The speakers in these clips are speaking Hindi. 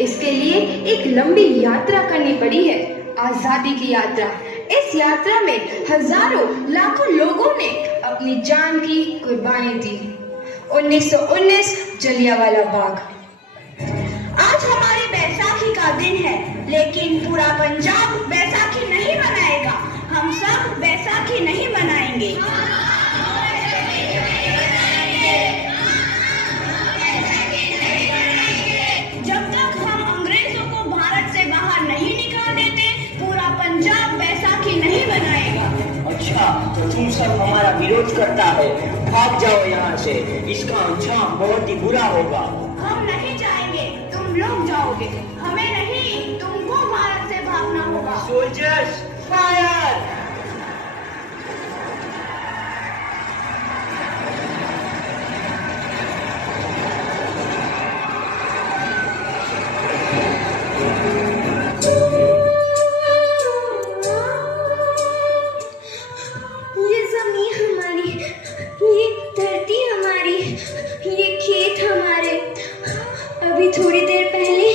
इसके लिए एक लंबी यात्रा करनी पड़ी है, आजादी की यात्रा। इस यात्रा में हजारों लाखों लोगों ने अपनी जान की कुर्बानी दी। 1919 जलियांवाला बाग। आज हमारी बैसाखी का दिन है, लेकिन पूरा पंजाब बैसाखी नहीं मनाएगा। हम सब बैसाखी नहीं मनाएंगे। जब तक हम अंग्रेजों को भारत से बाहर नहीं निकाल देते, पूरा पंजाब बैसाखी नहीं मनाएगा। अच्छा, तो तुम सब हमारा विरोध करता है। भाग जाओ यहाँ से, इसका अंजाम बहुत ही बुरा होगा। हम नहीं जाएंगे, तुम लोग जाओगे। हमें नहीं, तुमको भारत से भागना होगा। Soldiers fire! ये जमीन हमारी, ये धरती हमारी, ये खेत हमारे। अभी थोड़ी देर पहले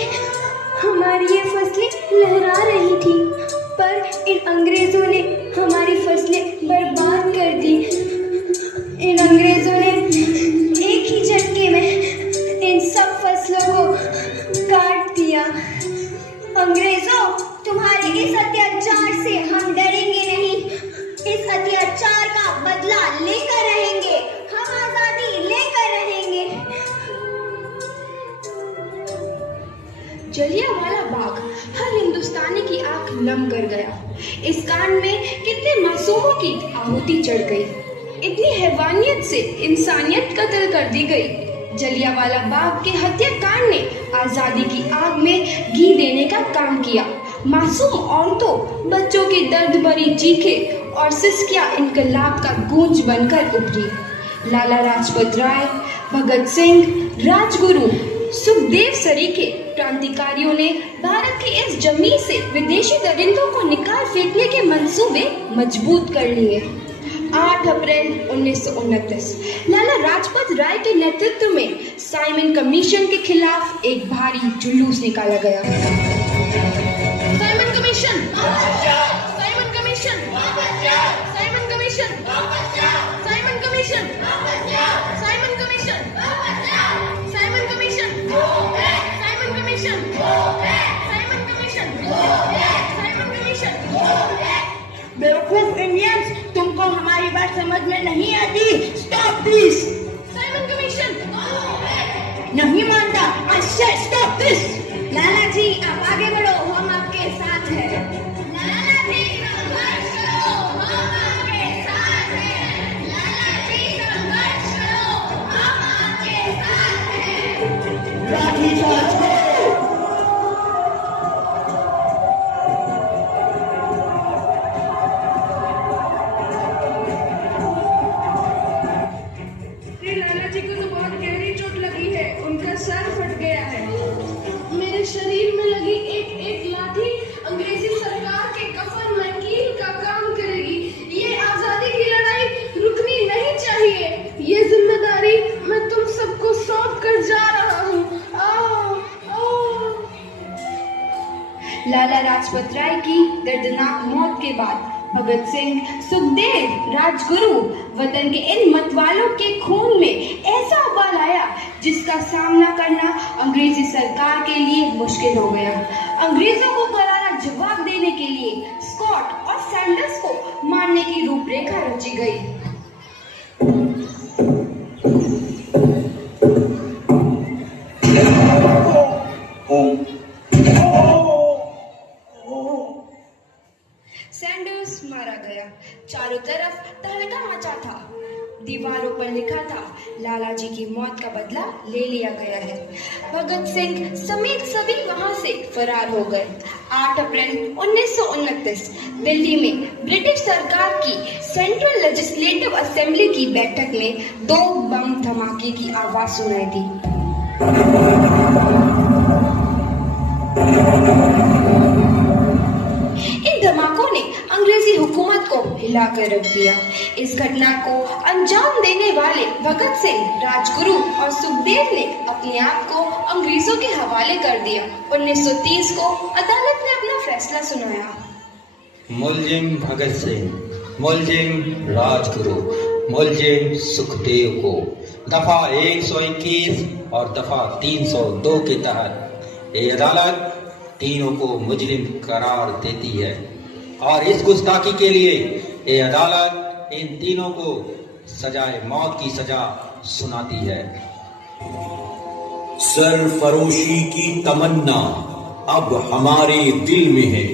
हमारी ये फसलें लहरा रही थी, पर इन अंग्रेजों ने हमारी फसलें बर्बाद कर दी। इन अंग्रेजों ने एक ही झटके में इन सब फसलों को काट दिया। अंग्रेजों, तुम्हारे इस अत्याचार से हम डरेंगे नहीं। इस अत्याचार का बदला लेकर रहेंगे। हम आजादी लेकर रहेंगे। जलियांवाला बाग हर हिंदुस्तानी की आंख नम कर गया। इस कांड में कितने मासूमों की आहुति चढ़ गई, इतनी हैवानियत से इंसानियत कत्ल कर दी गई। जलियांवाला बाग के हत्याकांड ने आजादी की आग में घी देने का काम किया। मासूम औरतों, बच्चों की दर्द भरी चीखें और सिसकियां इनकलाब का गूंज बनकर उभरी। लाला लाजपत राय, भगत सिंह, राजगुरु, सुखदेव सरीखे क्रांतिकारियों ने भारत की इस जमीन से विदेशी दरिंदों को निकाल फेंकने के मंसूबे मजबूत कर लिए। 8 अप्रैल 1929 लाला लाजपत राय के नेतृत्व में साइमन कमीशन के खिलाफ एक भारी जुलूस निकाला गया। Simon Commission, Simon Commission, Simon Commission, Simon Commission, Simon Commission, Simon Commission, Simon Commission, Simon Commission, Simon Commission. बेवकूफ इंडियंस, तुमको हमारी बात समझ में नहीं आती। Stop this. Simon Commission. नहीं मानता। I said stop this. Lala ji, आप आगे बढ़ो, हम आपके साथ हैं। लाला जी, संघर्ष करो, हम आपके साथ हैं। लाला जी, संघर्ष करो, हम आपके साथ हैं। लाठीचार्ज करो! लाला जी को तो बहुत गहरी चोट लगी है, उनका सर फट गया है। मेरे शरीर में लगी एक एक लाठी अंग्रेजी सरकार के कफन में कील का काम करेगी। ये आजादी की लड़ाई रुकनी नहीं चाहिए। ये जिम्मेदारी मैं तुम सबको सौंप कर जा रहा हूँ। लाला लाजपत राय की दर्दनाक मौत के बाद भगत सिंह, सुखदेव, राजगुरु वतन के इन मतवालों के खून में ऐसा उबाल आया जिसका सामना करना अंग्रेजी सरकार के लिए मुश्किल हो गया। अंग्रेजों को करारा जवाब देने के लिए स्कॉट और सैंडर्स को मारने की रूपरेखा रची गई। सैंडर्स मारा गया। चारों तरफ तहलका मचा था। दीवारों पर लिखा था, लाला जी की मौत का बदला ले लिया गया है। भगत सिंह समेत सभी वहां से फरार हो गए। 8 अप्रैल 1929 दिल्ली में ब्रिटिश सरकार की सेंट्रल लेजिस्लेटिव असेंबली की बैठक में 2 बम धमाके की आवाज सुनाई दी। इन धमाकों ने अंग्रेजी हुकूमत को हिलाकर रख दिया। इस घटना को अंजाम देने वाले भगत सिंह, राजगुरु और सुखदेव ने अपने आप को अंग्रेजों के हवाले कर दिया। 1930 को अदालत ने अपना फैसला सुनाया। मुलजिम भगत सिंह, मुलजिम राजगुरु, मुलजिम सुखदेव को दफा 121 और दफा 302 के तहत ये अदालत तीनों को मुजरिम करार देती है और इस गुस्ताखी के लिए ये अदालत इन तीनों को सजाए मौत की सजा सुनाती है। सरफरोशी की तमन्ना अब हमारे दिल में है,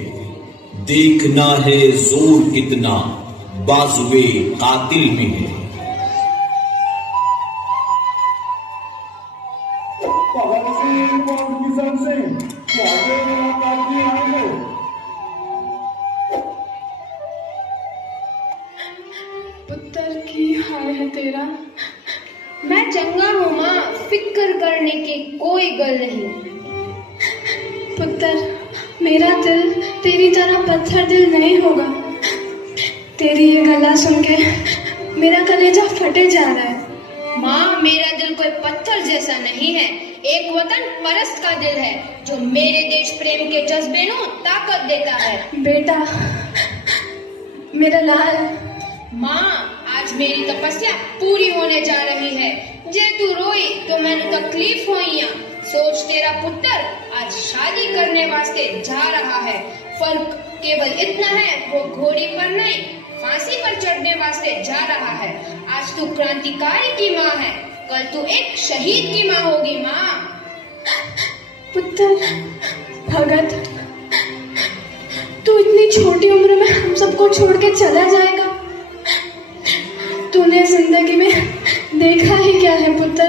देखना है जोर कितना बाजुए कातिल में है। पुत्र की हाल है तेरा। मैं चंगा हूँ माँ, फिक्र करने की कोई गल नहीं। पुत्र, मेरा दिल तेरी तरह पत्थर दिल नहीं होगा। तेरी ये गला सुन के मेरा कलेजा फटे जा रहा है। माँ, मेरा दिल कोई पत्थर जैसा नहीं है, एक वतन परस्त का दिल है जो मेरे देश प्रेम के जज्बे को ताकत देता है। बेटा, मेरा लाल। माँ, आज मेरी तपस्या पूरी होने जा रही है। जे तू रोई तो मैंने तकलीफ होइया। सोच, तेरा पुत्र आज शादी करने वास्ते जा रहा है। फर्क केवल इतना है, वो घोड़ी पर नहीं फांसी पर चढ़ने वास्ते जा रहा है। आज तू क्रांतिकारी की माँ है, कल तू एक शहीद की माँ होगी। माँ, पुत्र भगत, तू इतनी छोटी उम्र में हम सबको छोड़ के चला जाएगा। तूने जिंदगी में देखा ही क्या है पुत्र?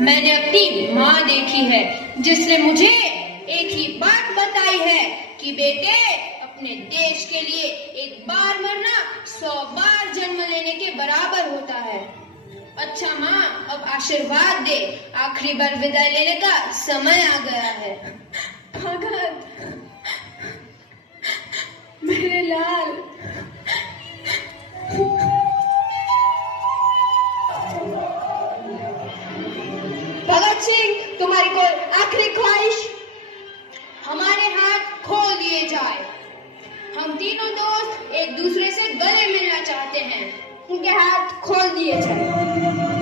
मैंने अपनी माँ देखी है जिसने मुझे एक ही बात बताई है कि बेटे, अपने देश के लिए एक बार मरना 100 बार जन्म लेने के बराबर होता है। अच्छा माँ, अब आशीर्वाद दे, आखिरी बार विदाई लेने का समय आ गया है। भगत, मेरे लाल। भगत सिंह, तुम्हारी कोई आखिरी ख्वाहिश? हमारे हाथ खोल दिए जाए। हम तीनों दोस्त एक दूसरे से गले मिलना चाहते हैं। उनके हाथ खोल दिए जाए।